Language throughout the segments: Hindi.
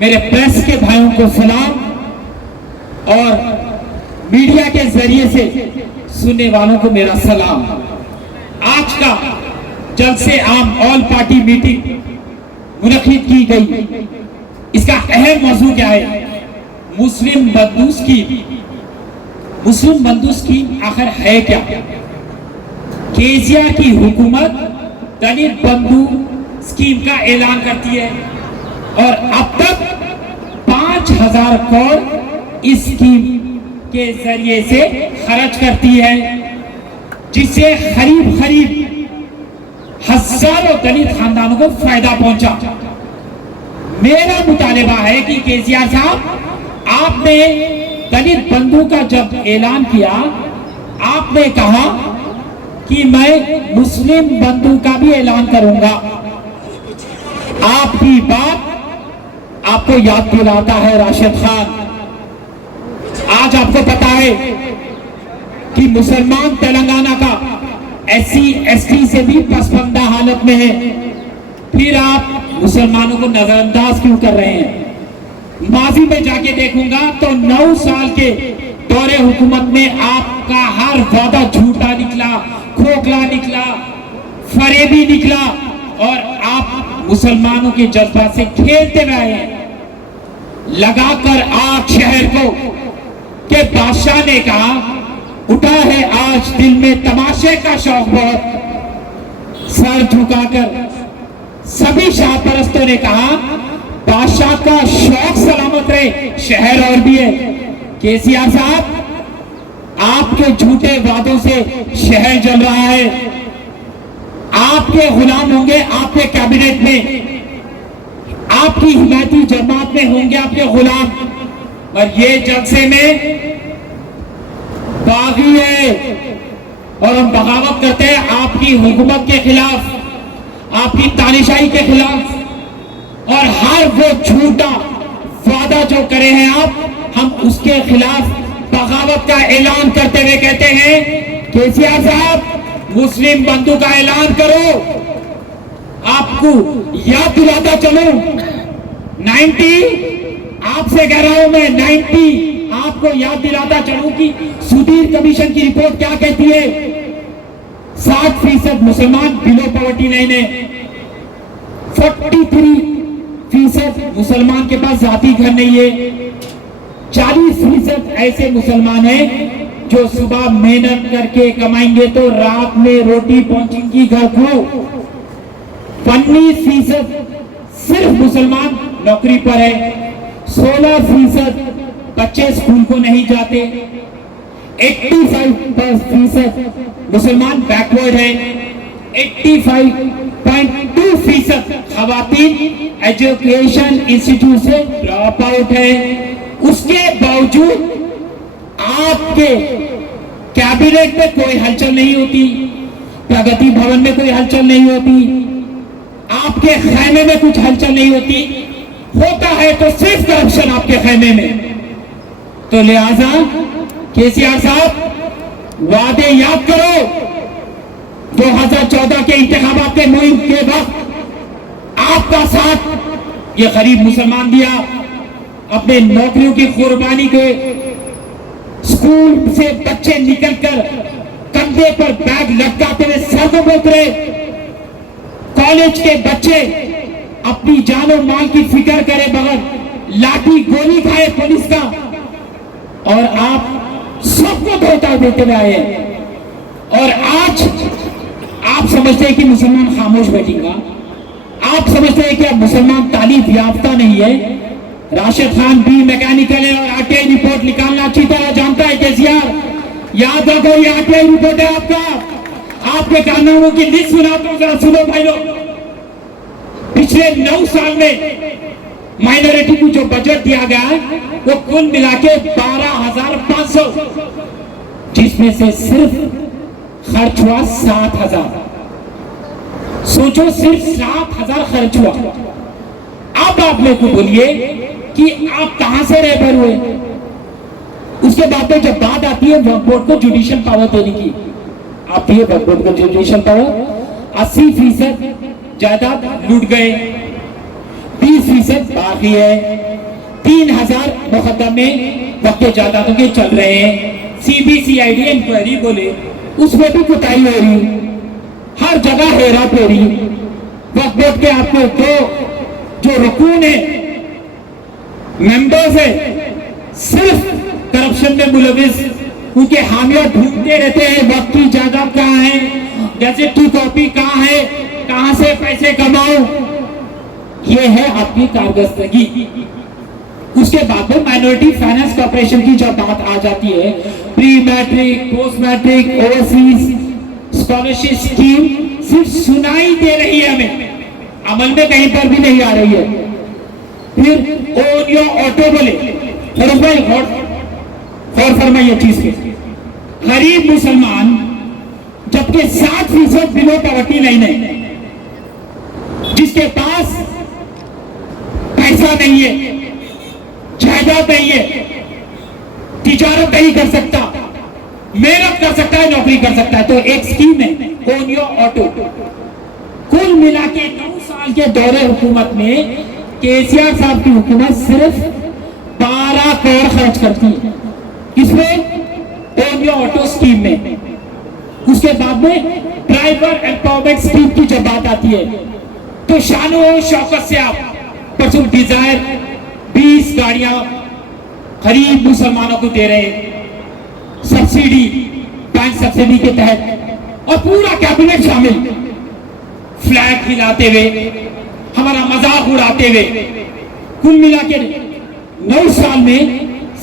मेरे प्रेस के भाइयों को सलाम और मीडिया के जरिए से सुनने वालों को मेरा सलाम। आज का जलसे आम ऑल पार्टी मीटिंग मुनक्किद की गई। इसका अहम मौजू क्या है? मुस्लिम बंधु स्कीम आखिर है क्या? केसीआर की हुकूमत दलित बंधु स्कीम का ऐलान करती है और अब तक 5,000 करोड़ इस स्कीम के जरिए से खर्च करती है, जिससे करीब हजारों दलित खानदानों को फायदा पहुंचा। मेरा मुतालिबा है कि केसीआर साहब, आपने दलित बंधु का जब ऐलान किया, आपने कहा कि मैं मुस्लिम बंधु का भी ऐलान करूंगा। आपकी बात आपको याद दिलाता है राशिद खान। आज आपको पता है कि मुसलमान तेलंगाना का SC ST से भी पसमानदा हालत में है, फिर आप मुसलमानों को नजरअंदाज क्यों कर रहे हैं? माजी में जाके देखूंगा तो 9 साल के दौरे हुकूमत में आपका हर वादा झूठा निकला, खोखला निकला, फरेबी निकला और आप मुसलमानों के जज्बात से खेलते रहे हैं। लगाकर आग शहर को के बादशाह ने कहा, उठा है आज दिल में तमाशे का शौक बहुत। सर झुकाकर सभी शाह परस्तों ने कहा, बादशाह का शौक सलामत रहे, शहर और भी है। केसीआर साहब, आपके झूठे वादों से शहर जल रहा है। आपके गुलाम होंगे आपके कैबिनेट में, आपकी हिमायती जमात में होंगे आपके गुलाम, और ये जलसे में बागी है और हम बगावत करते हैं आपकी हुकूमत के खिलाफ, आपकी तानाशाही के खिलाफ। और हर वो झूठा वादा जो करे हैं आप, हम उसके खिलाफ बगावत का ऐलान करते हुए कहते हैं, केसीआर साहब, मुस्लिम बंधु का ऐलान करो। आपको याद दिलाता चलूं, 90 आपसे कह रहा हूं मैं, 90 आपको याद दिलाता चलूं कि सुधीर कमीशन की रिपोर्ट क्या कहती है। 60% मुसलमान बिलो पॉवर्टी लाइन है, 43% मुसलमान के पास जाती घर नहीं है, 40% ऐसे मुसलमान हैं जो सुबह मेहनत करके कमाएंगे तो रात में रोटी पहुंचेंगी घर को। 19% सिर्फ मुसलमान नौकरी पर है, 16% बच्चे स्कूल को नहीं जाते, 85% मुसलमान बैकवर्ड है, 85.2% खवातीन एजुकेशन इंस्टीट्यूट से ड्रॉप आउट है। उसके बावजूद आपके कैबिनेट में कोई हलचल नहीं होती, प्रगति भवन में कोई हलचल नहीं होती, आपके खैमे में कुछ हलचल नहीं होती, होता है तो सिर्फ करप्शन आपके खैमे में। तो लिहाजा केसीआर साहब, वादे याद करो। 2014 के इंतखाबात के मुहिम के वक्त आपका साथ ये गरीब मुसलमान दिया, अपने नौकरियों की कुर्बानी के, स्कूल से बच्चे निकलकर कंधे पर बैग लटकाते हुए सड़कों पर उतरे, कॉलेज के बच्चे अपनी जानो माल की फिक्र करे बगैर लाठी गोली खाए पुलिस का, और आप सबको धोखा देते हुए आए। और आज आप समझते हैं कि मुसलमान खामोश बैठेगा, आप समझते हैं कि अब मुसलमान तालीम याफ्ता नहीं है। राशिद खान भी मैकेनिकल है और RTI रिपोर्ट निकालना अच्छी तरह जानता है। केसीआर, याद रखो, ये RTI रिपोर्ट है आपका। आपके कानूनों की लिस्ट सुनाता हूं, जरा सुनो भाई लोग। पिछले 9 साल में माइनॉरिटी को जो बजट दिया गया है वो कुल मिला के 12,500, जिसमें से सिर्फ खर्च हुआ 7,000। सोचो, सिर्फ 7,000 खर्च हुआ। अब आप मेरे को बोलिए कि आप कहां से रेबर हुए। उसके बाद में जब बात आती है वक्फ बोर्ड को जुडिशियल पावर देने की, आप ये वक्फ बोर्ड को जुडिशियल पावर, 80% जायदाद लूट गए, 20 30% बाकी है। 3000 मुकदमे वक्त जायदादों के चल रहे हैं। CBCID इंक्वायरी बोले उसमें भी कुताही हो रही, हर जगह हेरा फेरी। वक्त बोर्ड के आपको दो जो रुकून है, मेंबर्स है, सिर्फ करप्शन में मुलविस, उनके हामिया ढूंढते रहते हैं वक्त की जायदाद कहाँ है, गैजेट की कॉपी कहाँ है, कहां से पैसे कमाओ। ये है आपकी कारगर्दगी। उसके बाद में माइनॉरिटी फाइनेंस कॉर्पोरेशन की जब बात आ जाती है, pre matric, post matric, overseas scholarship scheme सिर्फ सुनाई दे रही है, हमें अमल में कहीं पर भी नहीं आ रही है। फिर ओन योर ऑटो बोले, गौर फरमाइए चीज के, गरीब मुसलमान जबकि 7% बिलो पॉवर्टी लाइन है, जिसके पास पैसा नहीं है, जायदाद नहीं है, तिजारत नहीं कर सकता, मेहनत कर सकता है, नौकरी कर सकता है, तो एक स्कीम है ओन योर ऑटो। कुल मिला के 9 साल के दौरे हुकूमत में केसीआर साहब की हुकूमत सिर्फ 12 करोड़ खर्च करती है इसमें ओन योर ऑटो स्कीम में। उसके बाद में ड्राइवर एम्पावरमेंट स्कीम की जब बात आती है तो शानो शौकत से आप परसों डिजायर 20 गाड़ियां गरीब मुसलमानों को दे रहे, सब्सिडी, बैंक सब्सिडी के तहत, और पूरा कैबिनेट शामिल, फ्लैग हिलाते हुए, हमारा मजाक उड़ाते हुए। कुल मिला के 9 साल में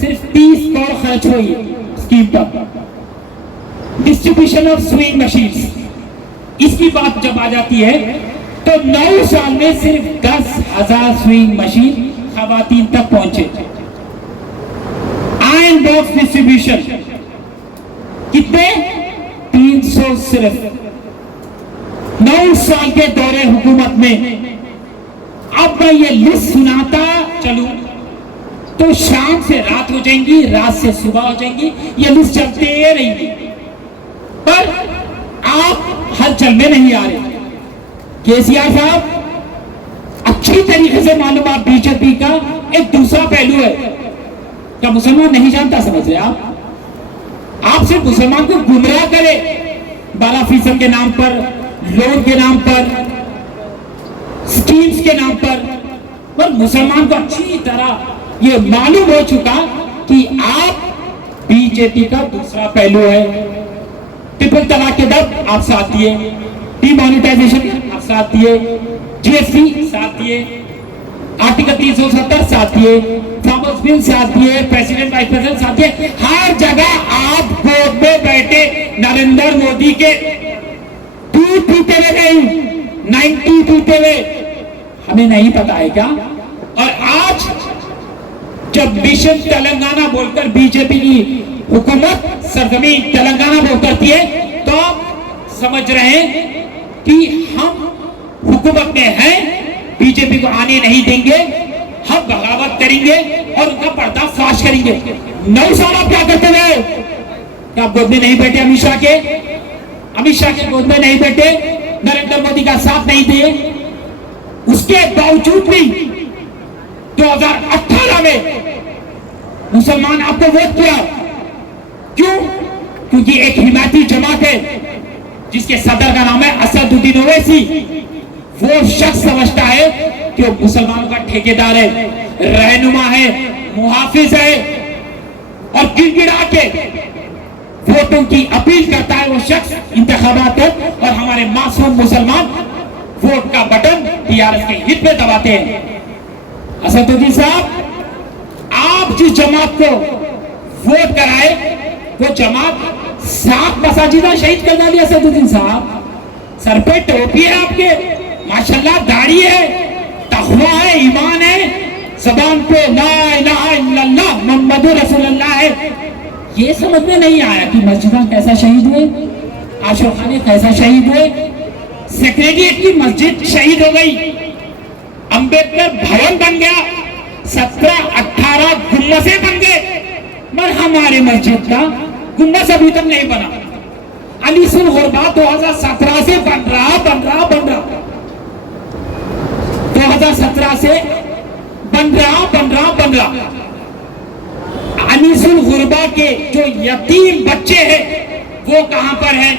सिर्फ 30 करोड़ खर्च हुई स्कीम पर। डिस्ट्रीब्यूशन ऑफ स्विंग मशीन्स, इसकी बात जब आ जाती है तो 9 साल में सिर्फ 10,000 स्विंग मशीन खवातीन तक पहुंचे। आयरन बॉक्स डिस्ट्रीब्यूशन कितने? 300 सिर्फ 9 साल के दौरे हुकूमत में। अब मैं ये लिस्ट सुनाता चलूं तो शाम से रात हो जाएंगी, रात से सुबह हो जाएंगी, ये लिस्ट चलते रहेगी, पर आप हलचल में नहीं आ रहे। केसीआर साहब अच्छी तरीके से मालूम, आप बीजेपी का एक दूसरा पहलू है, क्या मुसलमान नहीं जानता? समझ रहे आप सिर्फ मुसलमान को गुमराह करे 12% के नाम पर, लोन के नाम पर, स्कीम्स के नाम पर मुसलमान को अच्छी तरह ये मालूम हो चुका कि आप बीजेपी का दूसरा पहलू है। ट्रिपल तलाक के दब आप साथ दिए, डिमोनेटाइजेशन आप साथ दिए, जीएसटी साथ दिए, आर्टिकल 370 साथ दिए, फार्मर्स बिल साथ दिए, प्रेसिडेंट वाइस प्रेसिडेंट साथ दिए। हर जगह आप बोर्ड में बैठे नरेंद्र मोदी के दूध पीते हुए नहीं, 90 पीते हुए, हमें नहीं पता है क्या? और आज जब मिशन तेलंगाना बोलकर बीजेपी की हुकूमत सरजमी तेलंगाना बोल करती है तो आप समझ रहे हैं कि हम हुकूमत में हैं, बीजेपी को आने नहीं देंगे, हम बगावत करेंगे और उनका पर्दाफाश करेंगे। 9 साल आप क्या करते रहे? क्या आप गोद में नहीं बैठे? अमित शाह के गोद में नहीं बैठे, नरेंद्र मोदी का साथ नहीं दिए, उसके बावजूद भी 2018 में मुसलमान आपको वोट किया। क्यों? क्योंकि एक हिमायती जमात है जिसके सदर का नाम है असदुद्दीन ओवैसी। वो शख्स समझता है कि वो मुसलमानों का ठेकेदार है, रहनुमा है, मुहाफिज है, और गिड़गिड़ा के वोटों की अपील करता है वो शख्स इंतखाबात तक, और हमारे मासूम मुसलमान वोट का बटन टीआरएस के हित में दबाते हैं। असदुद्दीन साहब, आप जिस जमात को वोट कराए वो जमात 7 मसाजिदा शहीद कर डाली। असदुद्दीन साहब, सर पे टोपी है आपके, माशाल्लाह दाढ़ी है, तकवा है, ईमान है, ज़बान पे ला इलाहा इल्लल्लाह मुहम्मदुर रसूलुल्लाह है। ये समझ में नहीं आया कि मस्जिदां कैसा शहीद हुए, आशोक खाने कैसा शहीद हुए, सेक्रेटरिएट की मस्जिद शहीद हो गई, अंबेडकर भवन बन गया, 17-18 गुम्बदें बन गए, मगर हमारे मस्जिद का गुम्बद अभी तक नहीं बना। अलीसुल गुरबा 2017 से बन रहा। 2017 से बन रहा। अनीसुल गुरबा के जो यतीम बच्चे हैं वो कहां पर हैं,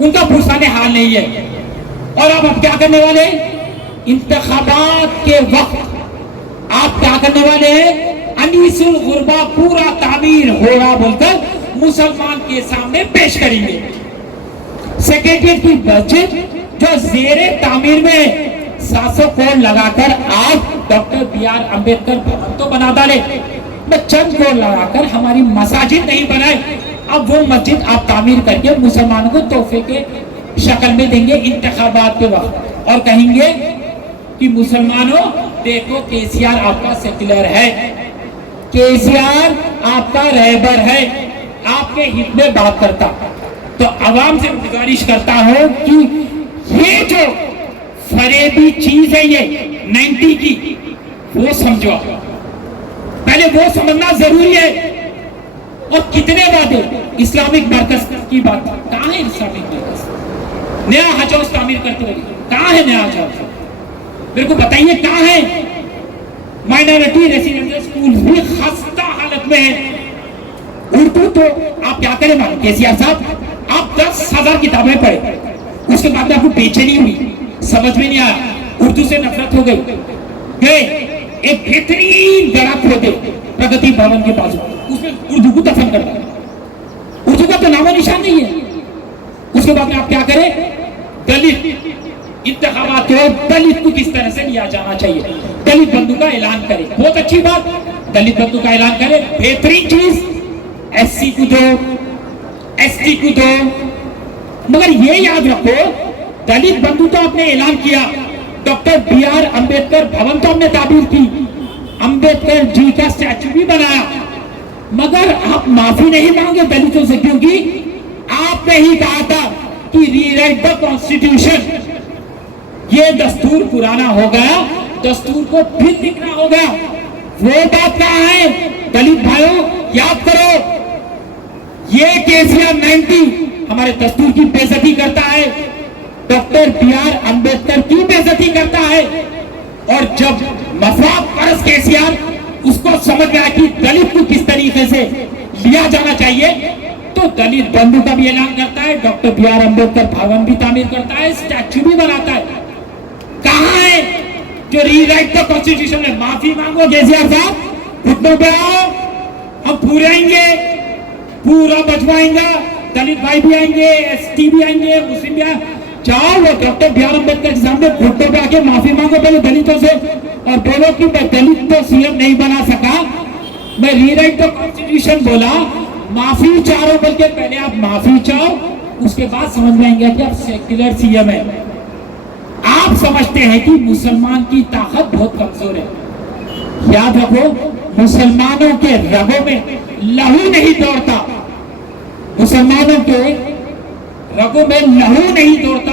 उनका पुरसाने हाल नहीं है। और अब क्या करने वाले हैं, इंतखाबात के वक्त आप क्या करने वाले हैं, अनीसुल गुरबा पूरा तामीर होगा बोलकर मुसलमान के सामने पेश करेंगे। सेक्रेटरिएट की मस्जिद जो जेरे तामीर में 700 करोड़ लगाकर आप डॉक्टर बी.आर. अंबेडकर भवन तो बना डाले, चंद करोड़ लगाकर हमारी मसाजिद नहीं बनाए, अब वो मस्जिद आप तामीर करके मुसलमानों को तोहफे के शक्ल में देंगे इंतखाबात के वक्त, और कहेंगे कि मुसलमानों देखो केसीआर आपका सेक्युलर है, केसीआर आपका रहबर है, आपके हित में बात करता। तो आवाम से गुजारिश करता हूं कि ये जो फरेबी चीज है ये 90 की, वो समझो, पहले वो समझना जरूरी है। और कितने वादे इस्लामिक मरकज की बात, कहां है इस्लामिक मरकज, नया हज हाउस तामीर करते हुए कहां है नया हज हाउस, मेरे को बताइए कहां है। माइनॉरिटी रेसिडेंशियल स्कूल भी खस्ता हालत में है। उर्दू तो आप क्या करें मालूम केसीआर साहब, आप 10,000 किताबें पढ़े, उसके बाद में आपको बेचैनी हुई, समझ में नहीं आया, उर्दू से नफरत हो गई, गए एक बेहतरीन दरख्त होते प्रगति भवन के पास, उसमें उर्दू को दफन कर दिया, उर्दू का तो नामो निशान नहीं है। उसके बाद में आप क्या करें, दलित इंतखाबात हो, दलित को किस तरह से लिया जाना चाहिए, दलित बंधु का ऐलान करें, बहुत अच्छी बात, दलित बंधु का ऐलान करें, बेहतरीन चीज, एससी को दो, एसटी को दो, मगर ये याद रखो दलित बंधु तो आपने ऐलान किया, डॉक्टर बी.आर. अंबेडकर भवन तो हमने ताबीर की, अंबेडकर जी का स्टैचू भी बनाया, मगर आप माफी नहीं मांगे दलितों से, क्योंकि आपने ही कहा था कि रीराइट द कॉन्स्टिट्यूशन, ये दस्तूर पुराना हो गया, दस्तूर को फिर लिखना होगा। वो बात कहां है दलित भाइयों, याद करो, ये केसीआर 90 हमारे दस्तूर की बेइज्जती करता है, डॉक्टर बी.आर. अंबेडकर की बेइज्जती करता है। और जब मफाद परस केसीआर उसको समझ गया कि दलित को किस तरीके से लिया जाना चाहिए, तो दलित बंधु का भी ऐलान करता है, डॉक्टर बी.आर. अंबेडकर भवन भी तामीर करता है, स्टैचू भी बनाता है। कहां है जो रीराइट द कॉन्स्टिट्यूशन है, माफी मांगो केसीआर साहब, घुटनों पे आओ, हम पूरे आएंगे, पूरा बचवाएंगे, दलित भाई भी आएंगे, एसटी भी आएंगे, मुस्लिम भी आएंगे, जाओ वो डॉक्टर बी.आर. अंबेडकर के सामने घुटनों पे आके माफी मांगो पहले दलितों से, और बोलो कि मैं दलित तो सीएम नहीं बना सका, मैं रीराइट द कॉन्स्टिट्यूशन बोला, माफी चाहो, बल्कि पहले आप माफी चाहो, उसके बाद समझ में आएंगे कि आप सेक्युलर सीएम है। आप समझते हैं कि मुसलमान की ताकत बहुत कमजोर है, याद रखो मुसलमानों के रगों में लहू नहीं दौड़ता, मुसलमानों के रगों में लहू नहीं दौड़ता,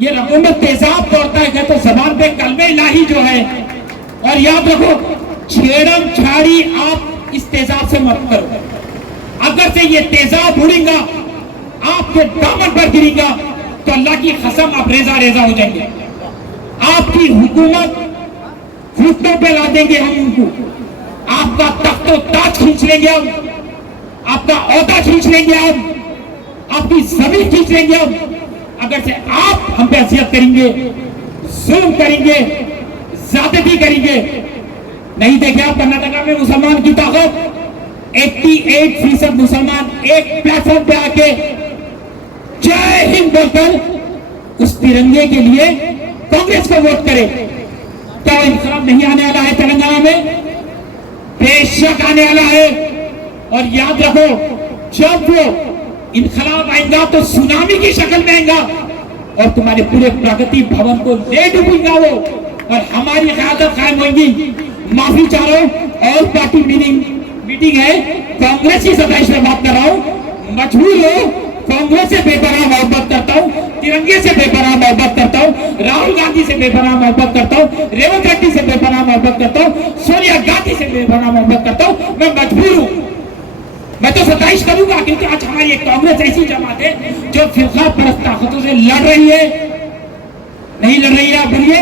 ये रगों में तेजाब दौड़ता है, तो जबान पे कलमे इलाही जो है। और याद रखो छेड़म छाड़ी आप इस तेजाब से मत करो, अगर से ये तेजाब उड़ेगा आपके दामन पर गिरेगा तो अल्लाह की कसम आप रेजा रेजा हो जाएंगे, आपकी हुकूमत घुटनों पे ला देंगे हम उनको, आपका तख्तो ताज खींच लेंगे हम, आपका औहदा खींच लेंगे हम, आपकी जमीन खींच लेंगे हम, अगर से आप हम पे असियत करेंगे, जुल्म करेंगे, ज्यादती करेंगे। नहीं देखे आप कर्नाटका में मुसलमान की ताकत, 88% मुसलमान एक प्लेटफॉर्म पे आके जय हिंद बोलकर उस तिरंगे के लिए कांग्रेस को वोट करे। क्या इंकलाब नहीं आने वाला है तेलंगाना में? बेशक आने वाला है। और याद रखो जब वो इनकलाब आएगा तो सुनामी की शक्ल में आएगा और तुम्हारे पूरे प्रगति भवन को ले डूबेगा वो, और हमारी क़यादत कायम होगी। माफी चाह रहा हूं, और पार्टी मीटिंग है, कांग्रेस की 27 में बात कर रहा हूं, मजबूर हो, कांग्रेस से बेपनाह मोहब्बत करता हूं, तिरंगे से बेपनाह मोहब्बत करता हूं, राहुल गांधी से बेपनाह मोहब्बत करता हूं, रेवंत रेड्डी से बेपनाह मोहब्बत करता हूं, सोनिया गांधी से बेपनाह मोहब्बत करता हूं। मैं मजबूर हूं, मैं तो 27 करूंगा, क्योंकि आज हमारी एक कांग्रेस ऐसी जमात है जो फिरका परस्त ताकतों से लड़ रही है। नहीं लड़ रही है, आप बोलिए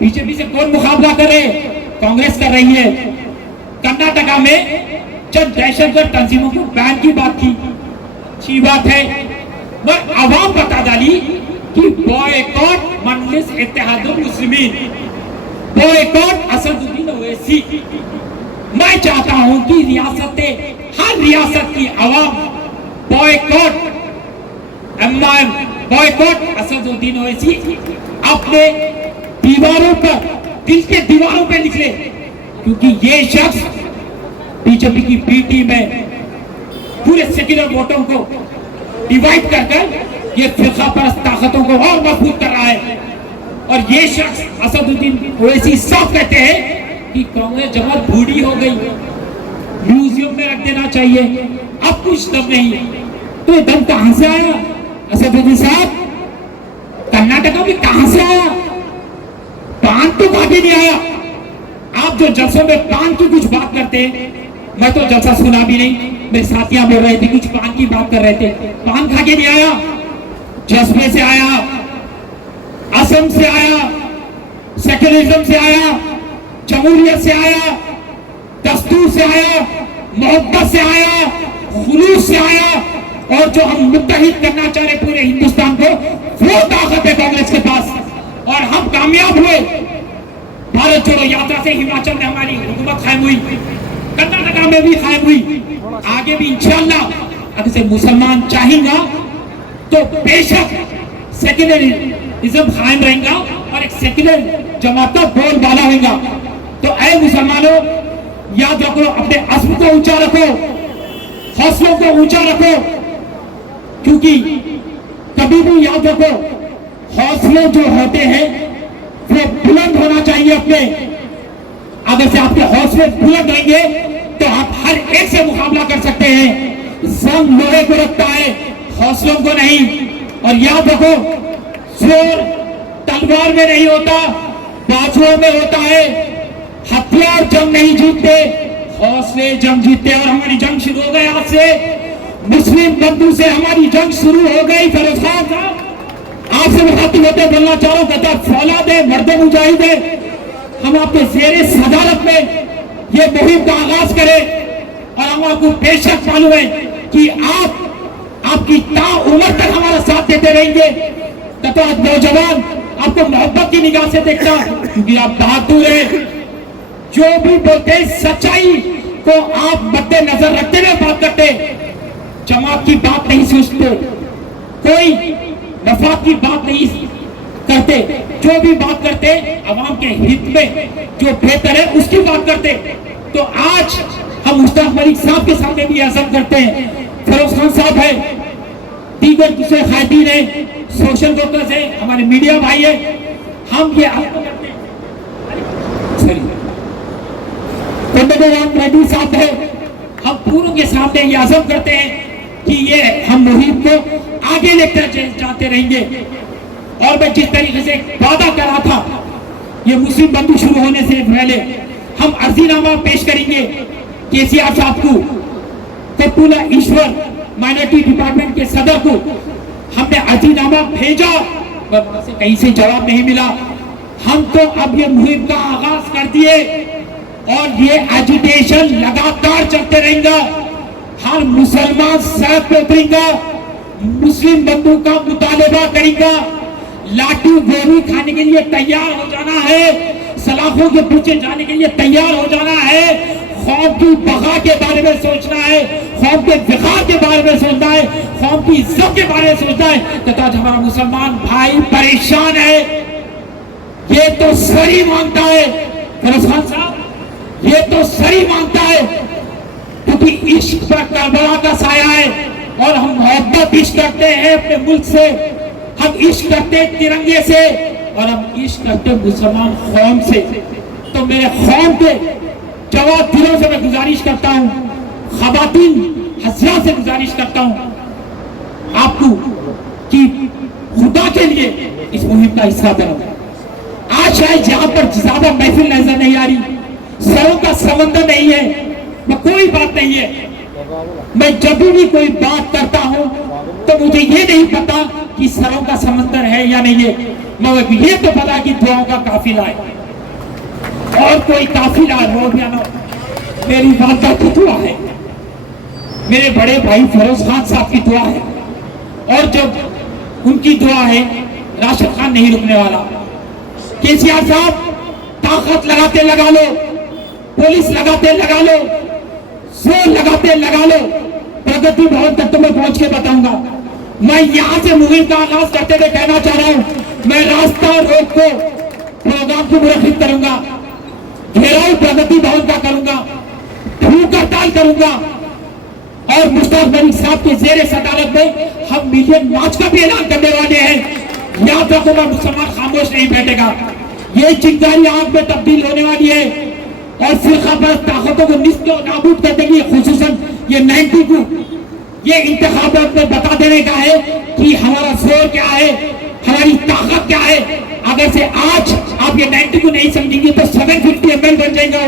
बीजेपी से कौन मुकाबला करे? कांग्रेस कर रही है। कर्नाटका में जब दहशतगर्द तंजीमों को बैन की बात की, अच्छी बात है, मगर आवाम बता डाली कि बॉयकॉट मजलिस इत्तेहादुल मुस्लिमीन, बॉयकॉट असदुद्दीन ओवैसी। मैं चाहता हूं कि हर रियासत की आवाम boycott MIM, boycott Asaduddin Owaisi अपने दीवारों पर, दिल के दीवारों पर लिख ले, क्योंकि ये शख्स बीजेपी की बी टीम है, पूरे सेक्युलर वोटों को डिवाइड कर कर ये फिरका परस्त ताकतों को और मजबूत कर रहा है। और ये शख्स असदुद्दीन ओवैसी साफ कहते हैं कि कांग्रेस जमात बूढ़ी हो गई, म्यूजियम में रख देना चाहिए, अब कुछ दम नहीं। तो दम कहां से आया असदुद्दीन साहब? कर्नाटका में कहां से आया? पान तो काटे नहीं आया। आप जो जलसों में पान की कुछ बात करते हैं, मैं तो जलसा सुना भी नहीं, मेरे साथियां बोल रहे थे कुछ पान की बात कर रहे थे, पान खा के नहीं आया, जज्बे से आया, असम से आया, सेक्युलरिज्म से आया, जमहूरियत से आया, दस्तूर से आया, मोहब्बत से आया, खुलूस से आया। और जो हम मुत्तहिद करना चाह रहे पूरे हिंदुस्तान को, वो ताकत है कांग्रेस के पास। और हम कामयाब हुए। भारत जोड़ो यात्रा से हिमाचल में हमारी हुकूमत कायम हुई, कर्नाटका में भी कायम हुई, आगे भी इंशाअल्लाह अगर से मुसलमान चाहेगा तो बेशक सेक्युलरिज्म कायम रहेगा और एक सेक्युलर जमात का बोलबाला होगा। तो ऐ मुसलमानों, याद रखो, अपने अज़्म को ऊंचा रखो, हौसलों को ऊंचा रखो, क्योंकि कभी भी याद रखो हौसले जो होते हैं वो बुलंद होना चाहिए अपने। अगर से आपके हौसले बुलंद होंगे तो आप हर एक से मुकाबला कर सकते हैं। जंग लोहे को रखता है, हौसलों को नहीं। और याद रखो, जोर तलवार में नहीं होता, बाजुओं में होता है। हथियार जंग नहीं जीतते, हौसले जंग जीतते। और हमारी जंग शुरू हो गई आज से, मुस्लिम बंधु से हमारी जंग शुरू हो गई। फिरोज खान साहब, आपसे मुखातिब होते बोलना चाह रहा हूं, कहता फौलाद है, मर्द मुजाहिद है, हम आपके ज़ेरे सदारत में ये मुहिम का आगाज करें। और हम आपको बेशक मालूम है कि आपकी ताउम्र तक हमारा साथ देते रहेंगे। तथा नौजवान आपको मोहब्बत की निगाह से देखता, क्योंकि आप बहादुर हैं। जो भी बोलते सच्चाई को आप मद्देनजर रखते हुए बात करते, जमात की बात नहीं सोचते, कोई नफा की बात नहीं करते, जो भी बात करते अवाम के हित में जो बेहतर है उसकी बात करते। तो आज हम मुश्ताक मलिक साहब के सामने भी ऐसा करते हैं, फिरोज खान साहब है, दीगर दूसरे खातिन है, सोशल वर्कर्स है, हमारे मीडिया भाई है, हम ये करते हैं। रेड्डी साहब है, हम पूरों के सामने ये आज़म करते हैं कि ये हम मुहिम को आगे लेकर जाते रहेंगे। और मैं जिस तरीके से वादा करा था, ये मुस्लिम बंधु शुरू होने से पहले हम अर्जीनामा पेश करेंगे केसीआर साहब को, कपूला ईश्वर माइनॉरिटी डिपार्टमेंट के सदर को हमने अर्जीनामा भेजा, पर कहीं से जवाब नहीं मिला। हम तो अब ये मुहिम का आगाज कर दिए और ये एजुटेशन लगातार चलते रहेगा। हर मुसलमान सड़क पे उतरेगा, मुस्लिम बंधु का मुतालबा करेगा, लाठी गोली खाने के लिए तैयार हो जाना है, सलाखों के पीछे जाने के लिए तैयार हो जाना है, कौम की बका के बारे में सोचना है, कौम के विकास के बारे में सोचना है, कौम की इज्जत के बारे में सोचना है। तथा हमारा मुसलमान भाई परेशान है, ये तो सही मांगता है फिरोज खान साहब, ये तो सही मांगता है, क्योंकि इश्क पर करबला का साया है। और हम मोहब्बत इश्क करते हैं अपने मुल्क से, हम इश्क करते हैं तिरंगे से, और हम इश्क करते हैं मुसलमान कौम से। तो मेरे कौम के जवाब दिलों से मैं गुजारिश करता हूँ, खवातीन हज़रात से गुजारिश करता हूँ आपको कि खुदा के लिए इस मुहिम का हिस्सा बनो। आज शायद जहां पर ज्यादा महफिल नजर नहीं आ रही, सरों का समंदर नहीं है, मैं कोई बात नहीं है। मैं जब भी कोई बात करता हूं तो मुझे ये नहीं पता कि सरों का समंदर है या नहीं है, मगर ये तो पता कि दुआओं का काफिला है। और कोई काफिला रोड या ना, मेरी वालदा की दुआ है, मेरे बड़े भाई फरोज खान साहब की दुआ है, और जब उनकी दुआ है राशिद खान नहीं रुकने वाला। केसीआर साहब ताकत लगाते लगा लो, पुलिस लगाते लगा लो, जोर लगाते लगा लो, प्रगति भवन तक तो मैं पहुंच के बताऊंगा। मैं यहां से मुहिम का आगाज करते हुए कहना चाह रहा हूं, मैं रास्ता रोक को प्रोग्राम को मुनक्किद करूंगा, घेराव प्रगति भवन का करूंगा, भूख हड़ताल करूंगा, और मुश्ताक मलिक साहब के जेर सदारत में हम मिलियन मार्च का भी ऐलान करने वाले हैं। याद रखो, मैं मुसलमान खामोश नहीं बैठेगा। ये चिंगारी आग में तब्दील होने वाली है और फिरका पर ताकतों को निस्त नाबूद कर देगी। खुसूसन ये 90 को ये इंतखाबात में बता देने का है कि हमारा जोर क्या है, हमारी ताकत क्या है। अगर से आज आप ये 90 को नहीं समझेंगे तो 750 ml बन जाएगा।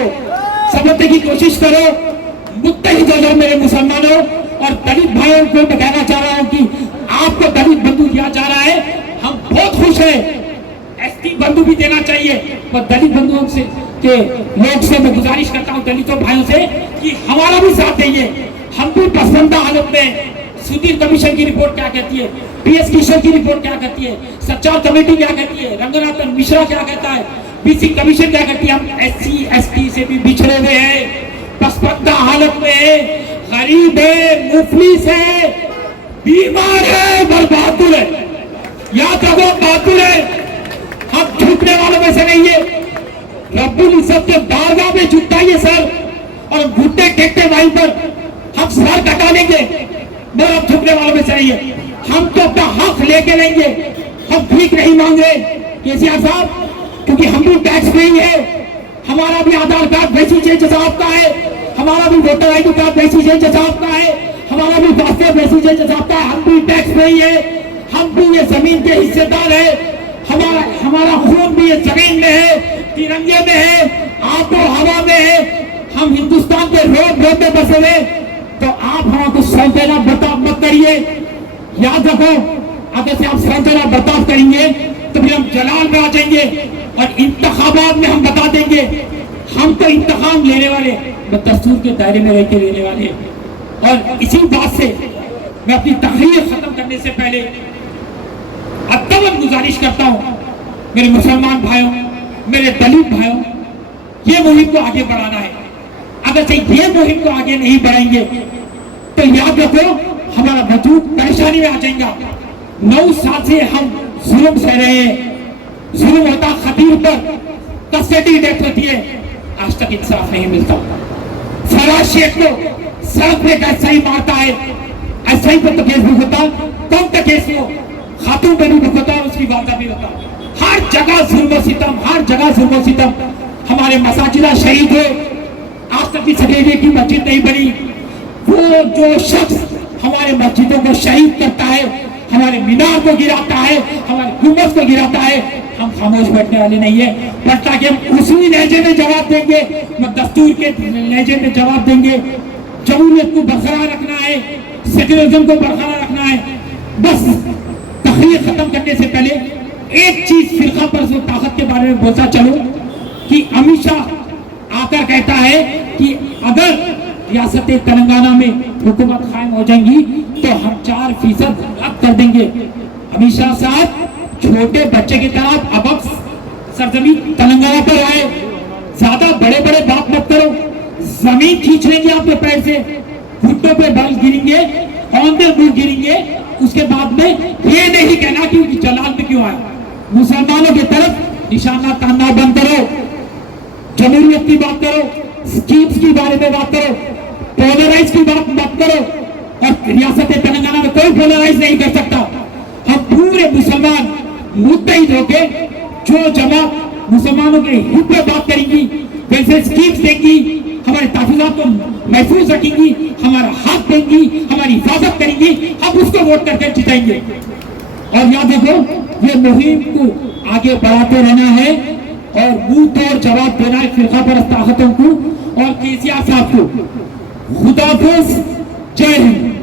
समझने की कोशिश करो, मुत्तहिद हो जाओ मेरे मुसलमानों। और दलित भाइयों को मैं कहना चाह रहा हूं कि आपको दलित बंधु दिया जा रहा है, हम बहुत खुश हैं। एसटी बंधु भी देना चाहिए, पर दलित बंधुओं से के लोग से मैं गुजारिश करता हूं, दलितों भाइयों से, कि हमारा भी साथ देंगे। हम भी पसंदा हालत में सुधीर कमीशन की रिपोर्ट क्या कहती है, पीएस किशोर की रिपोर्ट क्या कहती है, सच्चार कमेटी क्या कहती है, रंगनाथन मिश्रा क्या कहता है, बीसी कमीशन क्या कहती है। हम एससी एसटी से भी बिछड़े हुए हैं, पसंदा हालत में है, गरीब है, मुफलिस है, बीमार है, बहादुर है। याद रखो, बहादुर है। हम झुकने वालों में से नहीं है। रब्बुल इज्जत के बारगाह में झुकता है सर, और घुटने टेकते भाई पर हम सर कटा लेंगे, मगर हम झुकने वालों में से नहीं है। हम तो अपना हक लेके लेंगे, हम भीख नहीं मांग रहे केसीआर साहब, क्योंकि हम भी टैक्स पे ही है। हमारा भी आधार कार्ड वैसी जैसा आपका है, हमारा भी वोटर आईडी कार्ड वैसी जैसा आपका है, हमारा भी पासपोर्ट वैसी जैसा आपका है। हम भी टैक्स पे ही है, हम भी ये जमीन के हिस्सेदार है। हमारा खून भी ये जमीन में है, तिरंगे में है, आबो हवा में है। हम हिंदुस्तान के रोड रोड में बसे हुए, तो आप हमको सौतेला बर्ताव मत करिए। याद रखो, अगर से आप सौतेला बर्ताव करेंगे तो फिर हम जलाल में आ जाएंगे और इंतखाबात में हम बता देंगे हम तो इंतखाम लेने वाले, दस्तूर के दायरे में रह के लेने वाले। और इसी बात से मैं अपनी तकरीर खत्म करने से पहले अद्दबन गुजारिश करता हूं, मेरे मुसलमान भाइयों, मेरे दलित भाइयों, ये मुहिम को आगे बढ़ाना है। अगर से ये मुहिम को आगे नहीं बढ़ाएंगे तो याद रखो, हमारा वजूद परेशानी में आ जाएगा। 9 साल से हम जुल्म सह रहे हैं, जुल्म होता खतीब पर, कस्टडी डेथ होती है, आज तक इंसाफ नहीं मिलता। फराज शेख को सड़क पे ऐसा ही मारता है, ऐसा ही पर तो केस भी होता, कौन का केस हो, खातून पे भी होता, उसकी वालदा भी होता। हर जगह जुल्म सितम, हर जगह जुल्म सितम। हमारे मसाजिदा शहीद हुए, आज तक की सगेरे की मस्जिद नहीं बनी। वो जो शख्स हमारे मस्जिदों को शहीद करता है, हमारे मीनार को गिराता है, हमारे गुंबद को गिराता है, हम खामोश बैठने वाले नहीं है। पर ताकि हम उसी लहजे में जवाब देंगे, दस्तूर के लहजे में जवाब देंगे। जमहूरियत को बरकरार रखना है, सेक्युलरिज्म को बरकरार रखना है। बस तकरीर खत्म करने से पहले एक चीज फिरका पर ताकत के बारे में बोलता चलो कि अमित शाह आकर कहता है कि अगर रियासत तेलंगाना में हुकूमत कायम हो जाएंगी तो हम 4% रद्द कर देंगे। अमित शाह साहब छोटे बच्चे की तरह अब सरजमीन तेलंगाना पर आए, ज्यादा बड़े बड़े बात मत करो, जमीन खींच लेंगे आपके पैर से, घुटनों पे बल गिरेंगे, औंधे मुंह गिरेंगे। उसके बाद में ये नहीं कहना कि जलाल में क्यों आए। मुसलमानों की तरफ निशाना तानना बंद करो, जमहूरियत की बात करो, स्कीम्स के बारे में बात करो, पोलराइज की बात मत करो। और रियासत तेलंगाना में कोई पोलराइज नहीं कर सकता। हम पूरे मुसलमान मुत्तहिद होके जो जमात मुसलमानों के हित में बात करेंगी, वैसे स्कीम्स देंगी, हमारे तहफुज़ात को महफूज रखेंगी, हमारा हक देंगी, हमारी हिफाजत करेंगी, हम उसको वोट करके जिताएंगे। और याद रखो, ये मुहिम को आगे बढ़ाते रहना है और मुंह तोड़ जवाब देना है फिरका परस्त ताकतों को और केसीआर साहब को। खुदाफिज, जय हिंद।